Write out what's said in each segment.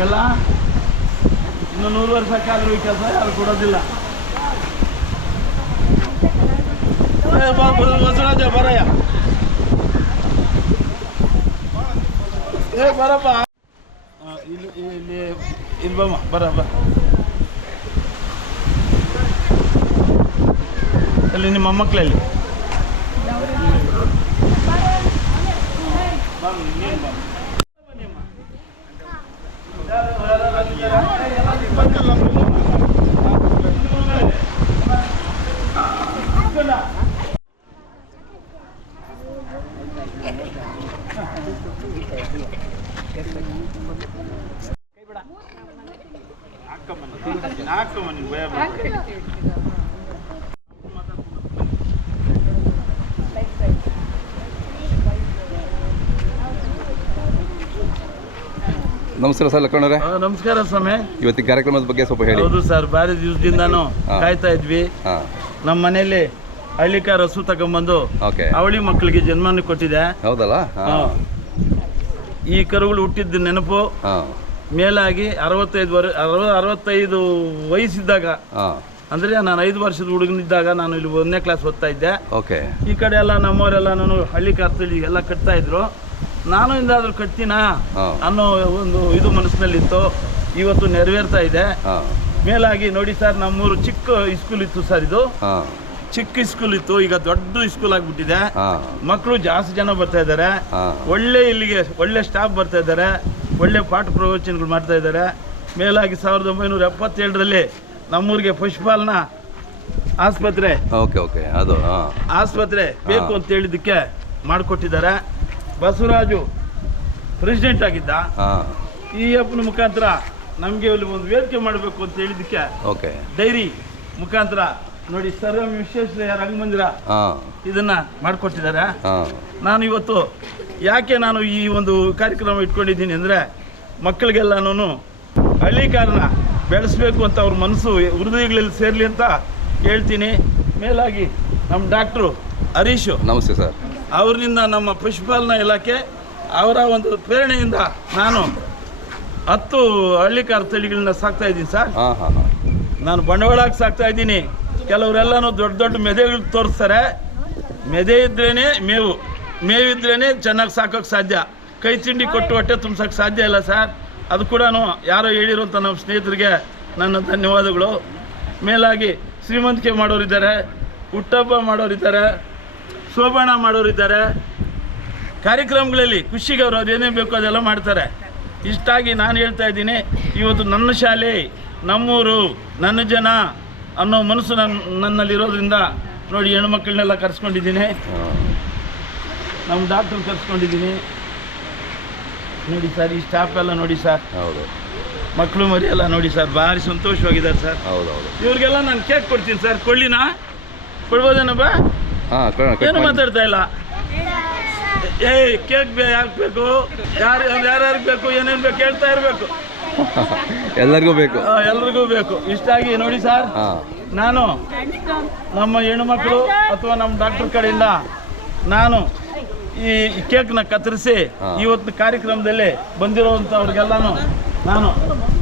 ನಮಗೆಲ್ಲ ಇನ್ನು 100 ವರ್ಷ ಕಾದ್ರೂ ಈ ಕೆಲಸ ಯಾರು ಕೊಡೋದಿಲ್ಲ. ಬಸವರಾಜ ಬರಯ್ಯ, ಬರಪ್ಪ ಇಲ್ಲಿ ಬಮ್ಮ, ಬರಪ್ಪ. ಅಲ್ಲಿ ನಿಮ್ಮ ಮೊಮ್ಮಕ್ಕಳಲ್ಲಿ ನಮಸ್ಕಾರ ಸರ್ ಲಕ್ಕಣ್ಣವ್ರೆ. ನಮಸ್ಕಾರ ಸ್ವಾಮಿ. ಇವತ್ತಿನ ಕಾರ್ಯಕ್ರಮದ ಬಗ್ಗೆ ಸ್ವಲ್ಪ ಹೇಳಿ. ಹೌದು ಸರ್, ಭಾರಿ ದಿವಸದಿಂದಾನು ಕಾಯ್ತಾ ಇದ್ವಿ. ನಮ್ಮ ಮನೆಯಲ್ಲಿ ಹಳ್ಳಿಕಾರ ಹಸು ತಗೊಂಡ್ಬಂದು ಅವಳಿ ಮಕ್ಕಳಿಗೆ ಜನ್ಮನ ಕೊಟ್ಟಿದೆ. ಹೌದಲ್ಲ? ಈ ಕರುಗಳು ಹುಟ್ಟಿದ್ದ ನೆನಪು ಮೇಲಾಗಿ 65 ವಯಸ್ಸಿದ್ದಾಗ, ಅಂದ್ರೆ ನಾನು 5 ವರ್ಷದ ಹುಡುಗನಿದ್ದಾಗ ನಾನು ಇಲ್ಲಿ 1ನೇ ಕ್ಲಾಸ್ ಓದ್ತಾ ಇದ್ದೆ. ಈ ಕಡೆ ಎಲ್ಲ ನಮ್ಮವರೆಲ್ಲ ನಾನು ಹಳ್ಳಿ ಕಾರ್ತಳಿ ಎಲ್ಲ ಕಟ್ತಾ ಇದ್ರು. ನಾನು ಇಂದಾದ್ರೂ ಕಟ್ತೀನ ಅನ್ನೋ ಒಂದು ಇದು ಮನಸ್ಸಿನಲ್ಲಿತ್ತು. ಇವತ್ತು ನೆರವೇರ್ತಾ ಇದೆ. ಮೇಲಾಗಿ ನೋಡಿ ಸರ್, ನಮ್ಮೂರು ಚಿಕ್ಕ ಸ್ಕೂಲ್ ಇತ್ತು ಸರ್. ಇದು ಚಿಕ್ಕ ಸ್ಕೂಲ್ ಇತ್ತು, ಈಗ ದೊಡ್ಡ ಸ್ಕೂಲ್ ಆಗ್ಬಿಟ್ಟಿದೆ. ಮಕ್ಕಳು ಜಾಸ್ತಿ ಜನ ಬರ್ತಾ ಇದ್ದಾರೆ. ಇಲ್ಲಿಗೆ ಒಳ್ಳೆ ಸ್ಟಾಫ್ ಬರ್ತಾ ಇದ್ದಾರೆ. ಒಳ್ಳೆ ಪಾಠ ಪ್ರವಚನಗಳು ಮಾಡ್ತಾ ಇದ್ದಾರೆ. ಮೇಲಾಗಿ 1977ರಲ್ಲಿ ನಮ್ಮೂರಿಗೆ ಪಶುಪಾಲನಾ ಆಸ್ಪತ್ರೆ ಆಸ್ಪತ್ರೆ ಬೇಕು ಅಂತ ಹೇಳಿದ್ದಕ್ಕೆ ಮಾಡಿಕೊಟ್ಟಿದ್ದಾರೆ. ಬಸವರಾಜು ಪ್ರೆಸಿಡೆಂಟ್ ಆಗಿದ್ದ. ಈ ಅಪ್ಪನ ಮುಖಾಂತರ ನಮಗೆ ಇಲ್ಲಿ ಒಂದು ವೇದಿಕೆ ಮಾಡಬೇಕು ಅಂತ ಹೇಳಿದ್ದಕ್ಕೆ ಡೈರಿ ಮುಖಾಂತರ ನೋಡಿ ಸರ್ ವಿಶ್ವೇಶ್ವರಯ್ಯ ರಂಗಮಂದಿರ ಇದನ್ನ ಮಾಡಿಕೊಟ್ಟಿದ್ದಾರೆ. ನಾನು ಇವತ್ತು ಯಾಕೆ ನಾನು ಈ ಒಂದು ಕಾರ್ಯಕ್ರಮ ಇಟ್ಕೊಂಡಿದ್ದೀನಿ ಅಂದರೆ, ಮಕ್ಕಳಿಗೆಲ್ಲನೂ ಹಳ್ಳಿಕಾರನ ಬೆಳೆಸಬೇಕು ಅಂತ ಅವ್ರ ಮನಸ್ಸು ಹೃದಯಗಳಲ್ಲಿ ಸೇರಲಿ ಅಂತ ಹೇಳ್ತೀನಿ. ಮೇಲಾಗಿ ನಮ್ಮ ಡಾಕ್ಟ್ರು ಹರೀಶು, ನಮಸ್ತೆ ಸರ್, ಅವ್ರಿಂದ ನಮ್ಮ ಪಶುಪಾಲನಾ ಇಲಾಖೆ ಅವರ ಒಂದು ಪ್ರೇರಣೆಯಿಂದ ನಾನು 10 ಹಳ್ಳಿಕಾರ ತಳಿಗಳನ್ನ ಸಾಕ್ತಾ ಇದ್ದೀನಿ ಸರ್. ನಾನು ಬಂಡವಾಳಕ್ಕೆ ಸಾಕ್ತಾ ಇದ್ದೀನಿ. ಕೆಲವರೆಲ್ಲನೂ ದೊಡ್ಡ ದೊಡ್ಡ ಮೆದೆಗಳು ತೋರಿಸ್ತಾರೆ. ಮೆದೆ ಇದ್ರೇ ಮೇವಿದ್ರೇ ಚೆನ್ನಾಗಿ ಸಾಕೋಕ್ಕೆ ಸಾಧ್ಯ. ಕೈ ತಿಂಡಿ ಕೊಟ್ಟು ಹೊಟ್ಟೆ ತುಂಬಿಸೋಕ್ಕೆ ಸಾಧ್ಯ ಇಲ್ಲ ಸರ್. ಅದು ಕೂಡ ಯಾರೋ ಹೇಳಿರುವಂಥ ನಮ್ಮ ಸ್ನೇಹಿತರಿಗೆ ನನ್ನ ಧನ್ಯವಾದಗಳು. ಮೇಲಾಗಿ ಶ್ರೀಮಂತಿಕೆ ಮಾಡೋರಿದ್ದಾರೆ, ಹುಟ್ಟಹಬ್ಬ ಮಾಡೋರಿದ್ದಾರೆ, ಶೋಭಾಣ ಮಾಡೋರಿದ್ದಾರೆ. ಕಾರ್ಯಕ್ರಮಗಳಲ್ಲಿ ಖುಷಿಗೆ ಅವರು ಅದೇನೇ ಬೇಕೋ ಅದೆಲ್ಲ ಮಾಡ್ತಾರೆ. ಇಷ್ಟಾಗಿ ನಾನು ಹೇಳ್ತಾ ಇದ್ದೀನಿ, ಇವತ್ತು ನನ್ನ ಶಾಲೆ, ನಮ್ಮೂರು, ನನ್ನ ಜನ ಅನ್ನೋ ಮನಸ್ಸು ನನ್ನಲ್ಲಿರೋದ್ರಿಂದ ನೋಡಿ ಹೆಣ್ಮಕ್ಳನ್ನೆಲ್ಲ ಕರ್ಸ್ಕೊಂಡಿದ್ದೀನಿ. ನಮ್ಮ ಡಾಕ್ಟ್ರ್ ಕರ್ಸ್ಕೊಂಡಿದ್ದೀನಿ. ನೋಡಿ ಸರ್, ಈ ಸ್ಟಾಫ್ ಎಲ್ಲ ನೋಡಿ ಸರ್, ಮಕ್ಕಳು ಮರಿ ಎಲ್ಲ ನೋಡಿ ಸರ್, ಭಾರಿ ಸಂತೋಷವಾಗಿದ್ದಾರೆ ಸರ್. ಇವ್ರಿಗೆಲ್ಲ ನಾನು ಕೇಕ್ ಕೊಡ್ತೀನಿ ಸರ್. ಕೊಳ್ಳಿನಾ? ಕೊಡ್ಬೋದೇನಪ್ಪ? ಏನು ಮಾತಾಡ್ತಾ ಇಲ್ಲ. ಕೇಕ್ ಯಾಕೆ ಬೇಕು, ಯಾರ್ಯಾರಿಗೆ ಬೇಕು, ಏನೇನು ಬೇಕು ಹೇಳ್ತಾ ಇರಬೇಕು. ಎಲ್ಲರಿಗೂ ಬೇಕು, ಎಲ್ರಿಗೂ ಬೇಕು. ಇಷ್ಟಾಗಿ ನೋಡಿ ಸರ್, ನಾನು ನಮ್ಮ ಹೆಣ್ಣುಮಕ್ಕಳು ಅಥವಾ ನಮ್ಮ ಡಾಕ್ಟರ್ ಕಡೆಯಿಂದ ನಾನು ಈ ಕೇಕ್ನ ಕತ್ತರಿಸಿ ಇವತ್ತು ಕಾರ್ಯಕ್ರಮದಲ್ಲಿ ಬಂದಿರೋವಂಥವ್ರಿಗೆಲ್ಲಾನು ನಾನು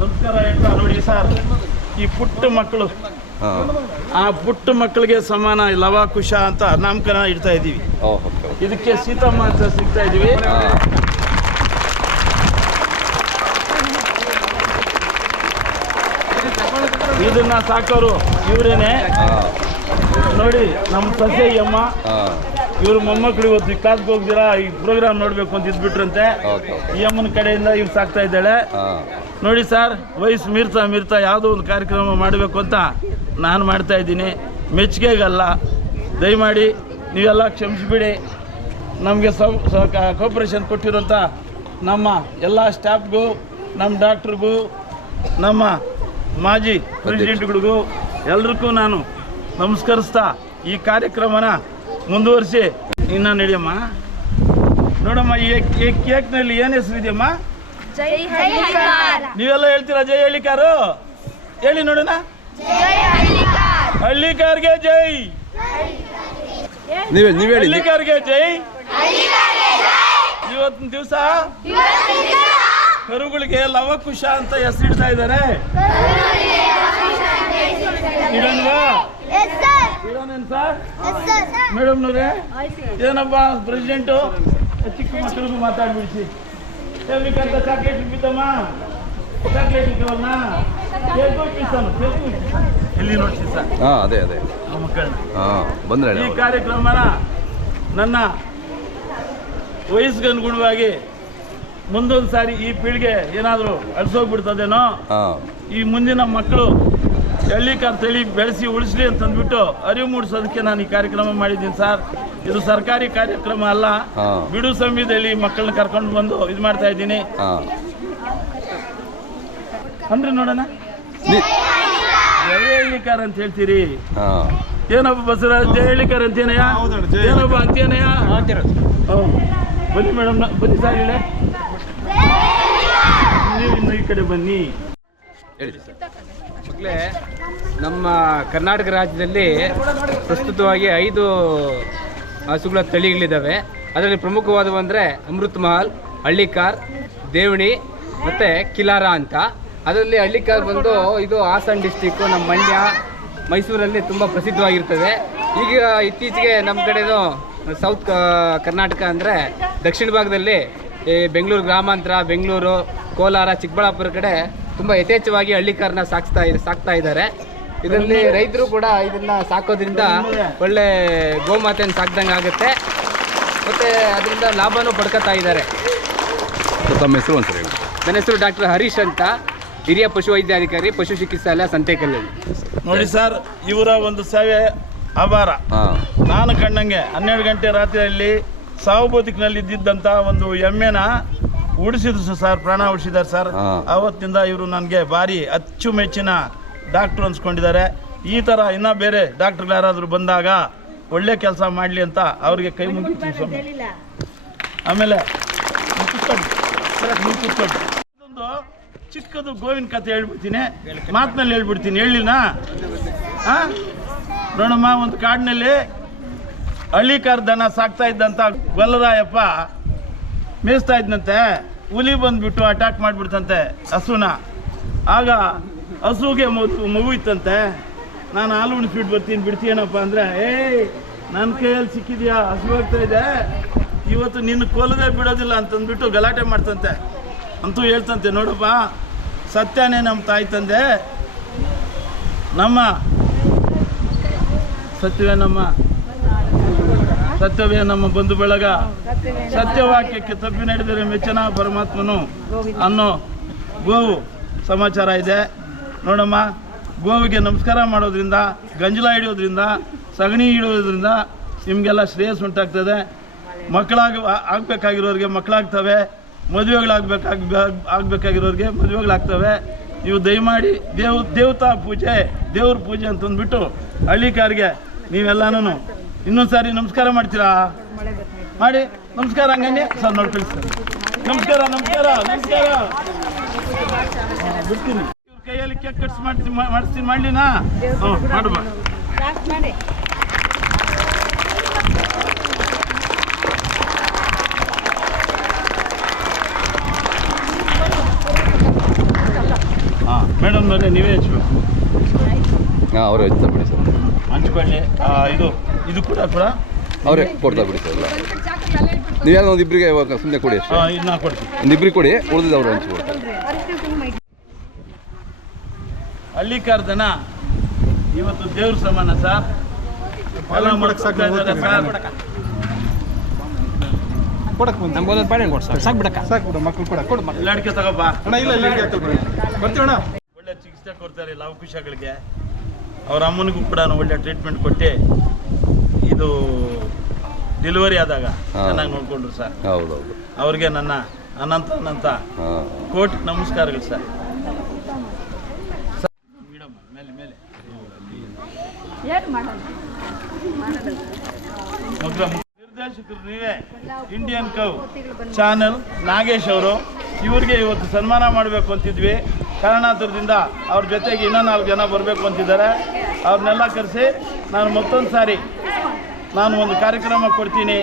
ನಮಸ್ಕಾರ ಹೇಳ್ತಾ, ನೋಡಿ ಸರ್, ಈ ಪುಟ್ಟ ಮಕ್ಕಳು, ಆ ಪುಟ್ಟ ಮಕ್ಕಳಿಗೆ ಸಮಾನ ಲವ ಕುಶ ಅಂತ ನಾಮಕರಣ ಇಡ್ತಾ ಇದ್ದೀವಿ. ಇದಕ್ಕೆ ಸೀತಮ್ಮ ಅಂತ ಸಿಗ್ತಾ ಇದ್ದೀವಿ. ಇದನ್ನ ಸಾಕೋರು ಇವರೇನೆ ನೋಡಿ, ನಮ್ಮ ಸಸ್ಯಮ್ಮ. ಇವ್ರ ಮೊಮ್ಮಕ್ಕಳು ಇವತ್ತು ಕ್ಲಾಸ್ಗೆ ಹೋಗ್ದಿರಾ ಈ ಪ್ರೋಗ್ರಾಮ್ ನೋಡ್ಬೇಕು ಅಂತ ಇದ್ಬಿಟ್ರಂತೆ. ಈ ಅಮ್ಮನ ಕಡೆಯಿಂದ ಇವ್ರು ಸಾಕ್ತಾ ಇದ್ದಾಳೆ. ನೋಡಿ ಸರ್, ವಯಸ್ಸು ಮೀರ್ತಾ ಯಾವುದೋ ಒಂದು ಕಾರ್ಯಕ್ರಮ ಮಾಡಬೇಕು ಅಂತ ನಾನು ಮಾಡ್ತಾ ಇದ್ದೀನಿ. ಮೆಚ್ಚುಗೆಗಲ್ಲ, ದಯಮಾಡಿ ನೀವೆಲ್ಲ ಕ್ಷಮಿಸಿಬಿಡಿ. ನಮಗೆ ಕೋಪರೇಷನ್ ಕೊಟ್ಟಿರೋಂಥ ನಮ್ಮ ಎಲ್ಲ ಸ್ಟಾಫ್ಗೂ, ನಮ್ಮ ಡಾಕ್ಟ್ರಿಗೂ, ನಮ್ಮ ಮಾಜಿ ಪ್ರೆಸಿಡೆಂಟ್ಗಳಿಗೂ ಎಲ್ರಿಗೂ ನಾನು ನಮಸ್ಕರಿಸ್ತಾ ಈ ಕಾರ್ಯಕ್ರಮನ ಮುಂದುವರಿಸಿ ಇನ್ನು ನಡೆಯಮ್ಮ. ನೋಡಮ್ಮ, ಈ ಕೇಕ್ನಲ್ಲಿ ಏನು ಹೆಸರಿದೆಯಮ್ಮ? ನೀವೆಲ್ಲ ಹೇಳ್ತೀರಾ ಜೈ ಹಳ್ಳಿಕಾರು? ಹೇಳಿ ನೋಡೋಣ. ಹಳ್ಳಿಕಾರ್ಗೆ ಜೈ, ಹಳ್ಳಿಕಾರ್ಗೆ ಜೈ. ಇವತ್ತಿನ ದಿವಸ ಕರುಗಳಿಗೆ ಲವಕುಶ ಅಂತ ಹೆಸರಿಡ್ತಾ ಇದ್ದಾರೆ. ಇಡನ್ವಾ ಇಡೋನೇನು ಸರ್? ಮೇಡಮ್ನವ್ರೆ ಏನಪ್ಪ ಪ್ರೆಸಿಡೆಂಟು ಚಿಕ್ಕ ಮಕ್ಕಳಿಗೂ ಮಾತಾಡ್ಬಿಡಿಸಿ. ಹೇಳ್ಬೇಕಂತ ಚಾಕ್ಲೇಟ್ ಬಿದ್ದಮ್ಮ, ಚಾಕ್ಲೇಟ್ ಇದ್ದವನ್ನ ಎಲ್ಲಿ ನೋಡ್ಸಿ ಸರ್? ಅದೇ ಅದೇ ಮಕ್ಕಳನ್ನ ಬಂದ್ರೆ ಈ ಕಾರ್ಯಕ್ರಮನ ನನ್ನ ವಯಸ್ಸಿಗೆ ಅನುಗುಣವಾಗಿ ಮುಂದೊಂದು ಸಾರಿ ಈ ಪೀಳಿಗೆ ಏನಾದರೂ ಅಳಿಸೋಗ್ಬಿಡ್ತದೇನೋ, ಈ ಮುಂದಿನ ಮಕ್ಕಳು ಹಳ್ಳಿಕಾರ್ ತಳಿ ಬೆಳೆಸಿ ಉಳಿಸ್ಲಿ ಅಂತಂದ್ಬಿಟ್ಟು ಅರಿವು ಮೂಡಿಸೋದಕ್ಕೆ ನಾನು ಈ ಕಾರ್ಯಕ್ರಮ ಮಾಡಿದ್ದೀನಿ ಸರ್. ಇದು ಸರ್ಕಾರಿ ಕಾರ್ಯಕ್ರಮ ಅಲ್ಲ, ಬಿಡು ಸಮಯದಲ್ಲಿ ಮಕ್ಕಳನ್ನ ಕರ್ಕೊಂಡು ಬಂದು ಇದು ಮಾಡ್ತಾ ಇದ್ದೀನಿ ಅಂದ್ರೆ ನೋಡೋಣ. ಜಯ ಹಳ್ಳಿಕಾರ್ ಅಂತ ಹೇಳ್ತೀರಿ ಏನಪ್ಪ ಬಸವರಾಜ್? ಜಯ ಹಳ್ಳಿಕಾರ್ ಅಂತೇನಯ್ಯ? ಏನಪ್ಪ ಅಂತೇನಯ್ಯ? ಬನ್ನಿ ಮೇಡಮ್, ಬನ್ನಿ ಸರ್, ಹೇಳಿ ನೀವು ಇನ್ನು ಈ ಕಡೆ ಬನ್ನಿ. ಹೇಳಿ ಸರ್. ಮಕ್ಕಳೇ, ನಮ್ಮ ಕರ್ನಾಟಕ ರಾಜ್ಯದಲ್ಲಿ ಪ್ರಸ್ತುತವಾಗಿ 5 ಹಸುಗಳ ತಳಿಗಳಿದ್ದಾವೆ. ಅದರಲ್ಲಿ ಪ್ರಮುಖವಾದವು ಅಂದರೆ ಅಮೃತ್ ಮಹಲ್, ಹಳ್ಳಿಕಾರ್, ದೇವಣಿ ಮತ್ತು ಕಿಲಾರ ಅಂತ. ಅದರಲ್ಲಿ ಹಳ್ಳಿಕಾರ್ ಬಂದು ಇದು ಹಾಸನ ಡಿಸ್ಟಿಕ್ಕು, ನಮ್ಮ ಮಂಡ್ಯ, ಮೈಸೂರಲ್ಲಿ ತುಂಬ ಪ್ರಸಿದ್ಧವಾಗಿರ್ತದೆ. ಈಗ ಇತ್ತೀಚೆಗೆ ನಮ್ಮ ಕಡೆದು ಸೌತ್ ಕರ್ನಾಟಕ ಅಂದರೆ ದಕ್ಷಿಣ ಭಾಗದಲ್ಲಿ ಬೆಂಗಳೂರು ಗ್ರಾಮಾಂತರ, ಬೆಂಗಳೂರು, ಕೋಲಾರ, ಚಿಕ್ಕಬಳ್ಳಾಪುರ ಕಡೆ ತುಂಬ ಯಥೇಚ್ಛವಾಗಿ ಹಳ್ಳಿಕಾರನ್ನ ಸಾಕ್ತಾ ಇದ್ದಾರೆ. ಇದರಲ್ಲಿ ರೈತರು ಕೂಡ ಇದನ್ನು ಸಾಕೋದ್ರಿಂದ ಒಳ್ಳೆ ಗೋಮಾತೆಯನ್ನು ಸಾಕ್ದಂಗೆ ಆಗುತ್ತೆ ಮತ್ತು ಅದರಿಂದ ಲಾಭನೂ ಪಡ್ಕೊತಾ ಇದ್ದಾರೆ. ತಮ್ಮ ಹೆಸರು ಒಂದ್ಸರಿ ಹೇಳಿ. ನನ್ನ ಹೆಸರು ಡಾಕ್ಟರ್ ಹರೀಶ್ ಅಂತ, ಹಿರಿಯ ಪಶುವೈದ್ಯಾಧಿಕಾರಿ, ಪಶು ಚಿಕಿತ್ಸಾಲಯ, ಸಂತೆಕಲ್ಲು. ನೋಡಿ ಸರ್, ಇವರ ಒಂದು ಸೇವೆ ಅಪಾರ. ನಾನು ಕಂಡಂಗೆ 12 ಗಂಟೆ ರಾತ್ರಿಯಲ್ಲಿ ಸಾವು ಬದುಕಿನಲ್ಲಿ ಇದ್ದಿದ್ದಂಥ ಒಂದು ಎಮ್ಮೆನ ಉಳಿಸಿದ್ರು ಸರ್, ಪ್ರಾಣ ಉಳಿಸಿದ್ದಾರೆ ಸರ್. ಆವತ್ತಿಂದ ಇವರು ನನಗೆ ಭಾರಿ ಅಚ್ಚುಮೆಚ್ಚಿನ ಡಾಕ್ಟ್ರು ಅನ್ಸ್ಕೊಂಡಿದ್ದಾರೆ. ಈ ಥರ ಇನ್ನೂ ಬೇರೆ ಡಾಕ್ಟ್ರುಗಳು ಯಾರಾದರೂ ಬಂದಾಗ ಒಳ್ಳೆ ಕೆಲಸ ಮಾಡಲಿ ಅಂತ ಅವ್ರಿಗೆ ಕೈ ಮುಗಿತೀನಿ ಸ್ವಾಮಿ. ಆಮೇಲೆ ಇದೊಂದು ಚಿಕ್ಕದು ಗೋವಿನ ಕಥೆ ಹೇಳ್ಬಿಡ್ತೀನಿ, ಮಾತಿನಲ್ಲಿ ಹೇಳ್ಬಿಡ್ತೀನಿ, ಹೇಳಿನ ನೋಡಮ್ಮ. ಒಂದು ಕಾಡಿನಲ್ಲಿ ಹಳ್ಳಿಕಾರ್ ದನ ಸಾಕ್ತಾ ಇದ್ದಂಥ ಗೊಲ್ಲರಾಯಪ್ಪ ಮೇಯಿಸ್ತಾ ಇದ್ದಂತೆ. ಹುಲಿ ಬಂದುಬಿಟ್ಟು ಅಟ್ಯಾಕ್ ಮಾಡಿಬಿಡ್ತಂತೆ ಹಸುನ. ಆಗ ಹಸುಗೆ ಮಗು ಇತ್ತಂತೆ. ನಾನು ಹಾಲು ಉಣಿಸ್ಬಿಟ್ಟು ಬರ್ತೀನಿ, ಬಿಡ್ತೀನಪ್ಪ ಅಂದರೆ, ನನ್ನ ಕೈಯಲ್ಲಿ ಸಿಕ್ಕಿದ್ಯಾ, ಹಸು ಆಗ್ತಾ ಇದೆ, ಇವತ್ತು ನಿನ್ನ ಕೊಲ್ಲದೆ ಬಿಡೋದಿಲ್ಲ ಅಂತಂದ್ಬಿಟ್ಟು ಗಲಾಟೆ ಮಾಡ್ತಂತೆ. ಅಂತೂ ಹೇಳ್ತಂತೆ, ನೋಡಪ್ಪ ಸತ್ಯನೇ ನಮ್ಮ ತಾಯಿ ತಂದೆ, ನಮ್ಮ ಸತ್ಯವೇ ನಮ್ಮ ಬಂಧು ಬಳಗ, ಸತ್ಯವಾಕ್ಯಕ್ಕೆ ತಪ್ಪಿ ನಡೆದರೆ ಮೆಚ್ಚನ ಪರಮಾತ್ಮನು ಅನ್ನೋ ಗೋವು ಸಮಾಚಾರ ಇದೆ. ನೋಡಮ್ಮ, ಗೋವಿಗೆ ನಮಸ್ಕಾರ ಮಾಡೋದ್ರಿಂದ, ಗಂಜಲ ಹಿಡಿಯೋದ್ರಿಂದ, ಸಗಣಿ ಹಿಡಿಯೋದ್ರಿಂದ ನಿಮಗೆಲ್ಲ ಶ್ರೇಯಸ್ ಉಂಟಾಗ್ತದೆ. ಆಗಬೇಕಾಗಿರೋರಿಗೆ ಮಕ್ಕಳಾಗ್ತವೆ, ಆಗಬೇಕಾಗಿರೋರಿಗೆ ಮದುವೆಗಳಾಗ್ತವೆ. ನೀವು ದಯಮಾಡಿ ದೇವತಾ ಪೂಜೆ, ದೇವ್ರ ಪೂಜೆ ಅಂತಂದ್ಬಿಟ್ಟು ಹಳ್ಳಿಕಾರಿಗೆ ನೀವೆಲ್ಲನೂ ಇನ್ನೊಂದು ಸಾರಿ ನಮಸ್ಕಾರ ಮಾಡ್ತೀರಾ? ಮಾಡಿ ನಮಸ್ಕಾರ. ಹಂಗನ್ನೇ ಸರ್ ನೋಡಿ ಕಳಿಸ್ತಾರೆ. ನಮಸ್ಕಾರ ನಮಸ್ಕಾರ ನಮಸ್ಕಾರ. ಬಿಡ್ತೀನಿ, ಇವ್ರ ಕೈಯಲ್ಲಿ ಕೇಕ್ ಕಟ್ಸ್ ಮಾಡಿಸ್ತೀನಿ, ಮಾಡಲಿನಾ? ಮಾಡುವ. ಮೇಡಮ್ನವರೇ ನೀವೇ ಹಚ್ಬೇಕು. ಅವರು ಹಚ್ತಾ ಬಿಡಿ ಸರ್, ಹಂಚ್ಕೊಳ್ಳಿ. ಇದು ಕೂಡ ಅವರೇ ಕೊಡ್ತಾ ಬಿಡಿ ಸರ್. ನೀವೇನೋ ಒಂದಿಬ್ಬರಿಗೆ ಸುಮ್ಮನೆ ಕೊಡಿ ಅಷ್ಟೇ. ಇದನ್ನ ಕೊಡ್ತೀವಿ, ಒಂದಿಬ್ಬರಿಗೆ ಕೊಡಿ, ಉಳಿದಿದ್ದು ಅವರು ಹಂಚ್ಕೊಡ್ತಾರೆ. ಹಳ್ಳಿಕಾರ್ ದನ ಇವತ್ತು ದೇವ್ರ ಸಮಾನ ಸರ್. ಲಡ್ಕೆ ತಗೋಪ್ಪ. ಒಳ್ಳೆ ಚಿಕಿತ್ಸೆ ಕೊಡ್ತಾರೆ ಲವಕುಶಗಳಿಗೆ. ಅವ್ರ ಅಮ್ಮನಿಗೂ ಕೂಡ ಒಳ್ಳೆ ಟ್ರೀಟ್ಮೆಂಟ್ ಕೊಟ್ಟು ಇದು ಡೆಲಿವರಿ ಆದಾಗ ಚೆನ್ನಾಗಿ ನೋಡ್ಕೊಂಡ್ರು ಸರ್. ಹೌದೌದು. ಅವ್ರಿಗೆ ನನ್ನ ಅನಂತ ಕೋಟಿ ನಮಸ್ಕಾರಗಳು ಸರ್. ಮೇಲೆ ಮೇಲೆ ನಿರ್ದೇಶಕರು ನೀವೇ. ಇಂಡಿಯನ್ ಕೌ ಚಾನೆಲ್ ನಾಗೇಶ್ ಅವರು, ಇವ್ರಿಗೆ ಇವತ್ತು ಸನ್ಮಾನ ಮಾಡಬೇಕು ಅಂತಿದ್ವಿ. ಕಾರಣಾಂತರದಿಂದ ಅವ್ರ ಜೊತೆಗೆ ಇನ್ನೂ 4 ಜನ ಬರಬೇಕು ಅಂತಿದ್ದಾರೆ. ಅವ್ರನ್ನೆಲ್ಲ ಕರೆಸಿ ನಾನು ಮತ್ತೊಂದು ಸಾರಿ ನಾನು ಒಂದು ಕಾರ್ಯಕ್ರಮ ಕೊಡ್ತೀನಿ.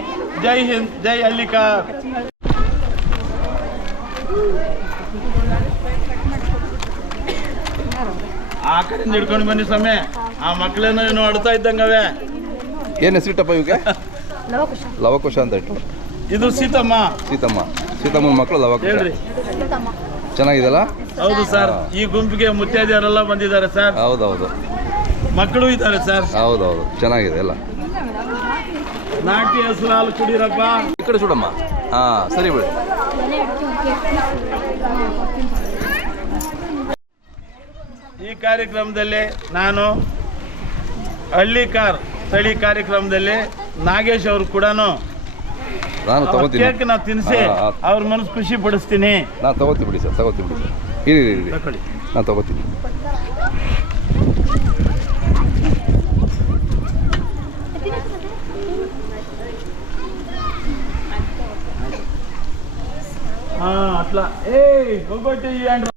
ಜೈ ಹಿಂದ್, ಜೈ ಹಳ್ಳಿಕಾರ್. ಆ ಕಡೆಯಿಂದ ಹಿಡ್ಕೊಂಡು ಬನ್ನಿ ಸ್ವಾಮಿ. ಆ ಮಕ್ಕಳೇನೋ ಏನೋ ಅಡ್ತಾ ಇದ್ದಂಗವೇ. ಏನು ಹೆಸರಿಟ್ಟಪ್ಪ ಇವಕ್ಕೆ? ಲವಕುಶ ಅಂತ ಇಟ್ಟು. ಇದು ಸೀತಮ್ಮ. ಸೀತಮ್ಮನ ಮಕ್ಕಳು ಲವಕುಶ. ಹೇಳ್ರಿ. ಚೆನ್ನಾಗಿದೆಲ್ಲ? ಹೌದು ಸರ್. ಈ ಗುಂಪಿಗೆ ಮುತ್ತೈದೆಯರೆಲ್ಲ ಬಂದಿದ್ದಾರೆ ಸರ್. ಹೌದೌದು. ಮಕ್ಕಳು ಇದ್ದಾರೆ ಸರ್. ಹೌದೌದು, ಚೆನ್ನಾಗಿದೆ ಎಲ್ಲ. ನಾಟಿ ಹಸು ಹಾಲು ಕುಡೀರಪ್ಪ. ಈ ಕಡೆ చూడಮ್ಮ. ಹಾಂ, ಸರಿ ಬಿಡಿ. ಈ ಕಾರ್ಯಕ್ರಮದಲ್ಲಿ ನಾನು ಹಳ್ಳಿಕಾರ್ ತಳಿ ಕಾರ್ಯಕ್ರಮದಲ್ಲಿ ನಾಗೇಶ್ ಅವರು ಕೂಡ ನಾನು ತಗೋತೀನಿ. ಕೇಕ್ನ ತಿನ್ನಿಸಿ ಅವ್ರ ಮನಸ್ಸು ಖುಷಿ ಪಡಿಸ್ತೀನಿ. ನಾನು ತಗೋತೀನಿ ಬಿಡಿ ಸರ್, ಇರಿ ತಗೊಳ್ಳಿ. ನಾನು ತಗೋತೀನಿ. అట్లా ఏ